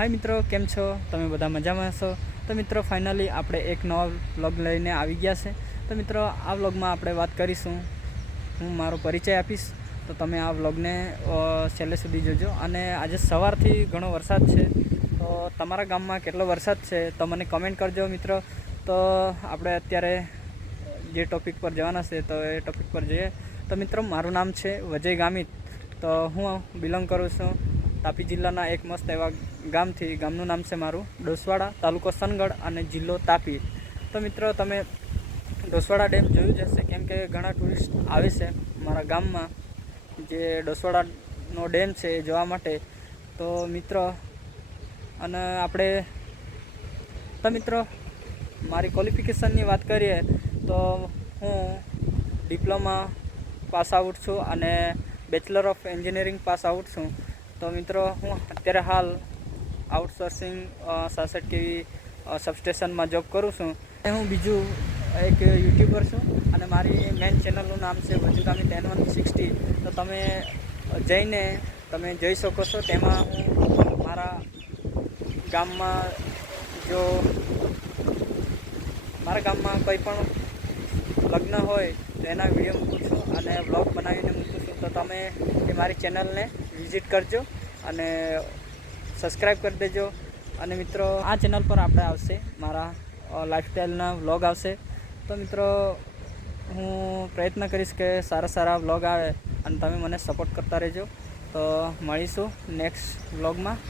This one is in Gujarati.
હાય મિત્રો, કેમ છો? તમે બધા મજામાં હશો? તો મિત્રો ફાઇનલી આપણે એક નવા વ્લોગ લઈને આવી ગયા છે. તો મિત્રો, આ વ્લોગમાં આપણે વાત કરીશું. હું મારો પરિચય આપીશ. તો તમે આ વ્લોગને છેલ્લે સુધી જોજો. અને આજે સવારથી ઘણો વરસાદ છે. તો તમારા ગામમાં કેટલો વરસાદ છે? તો મને કમેન્ટ કરજો મિત્રો. તો આપણે અત્યારે જે ટોપિક પર જવાના છે, તો એ ટોપિક પર જઈએ. તો મિત્રો, મારું નામ છે, વજય ગામિત. તો હું બિલોંગ કરું છું. તાપી જિલ્લાના એક મસ્ત એવા ગામથી, ગામનું નામ છે મારું, ડોસવાડા તાલુકો સનગઢ અને જિલ્લો તાપી. તો મિત્રો, તમે ડોસવાડા ડેમ જોયું જ હશે, કેમ કે ઘણા ટુરિસ્ટ આવે છે મારા ગામમાં, જે ડોસવાડાનો ડેમ છે એ જોવા માટે. તો મિત્રો, અને આપણે, તો મિત્રો, મારી ક્વોલિફિકેશનની વાત કરીએ, તો હું ડિપ્લોમા પાસ આઉટ છું અને bachelor of engineering pass out છું. તો મિત્રો, હું અત્યારે હાલ આઉટસોર્સિંગ સાસઠ કેવી સબસ્ટેશનમાં જોબ કરું છું. હું બીજું એક યુટ્યુબર છું અને મારી મેન ચેનલનું નામ છે વજુગામી ટેન વન સિક્સટી. તો તમે જઈને તમે જોઈ શકો છો, તેમાં હું મારા ગામમાં જો મારા ગામમાં કોઈ પણ લગ્ન હોય તો એના વીડિયો મૂકું છું અને બ્લોગ બનાવીને મૂકું છું. તો તમે એ મારી ચેનલને વિઝિટ કરજો અને સબસ્ક્રાઈબ કરી દેજો. અને મિત્રો, આ ચેનલ પર આપણે આવશે, મારા લાઈફસ્ટાઈલના વ્લોગ આવશે. તો મિત્રો, હું પ્રયત્ન કરીશ કે સારા સારા વ્લોગ આવે અને તમે મને સપોર્ટ કરતા રહેજો. તો મળીશું નેક્સ્ટ વ્લોગમાં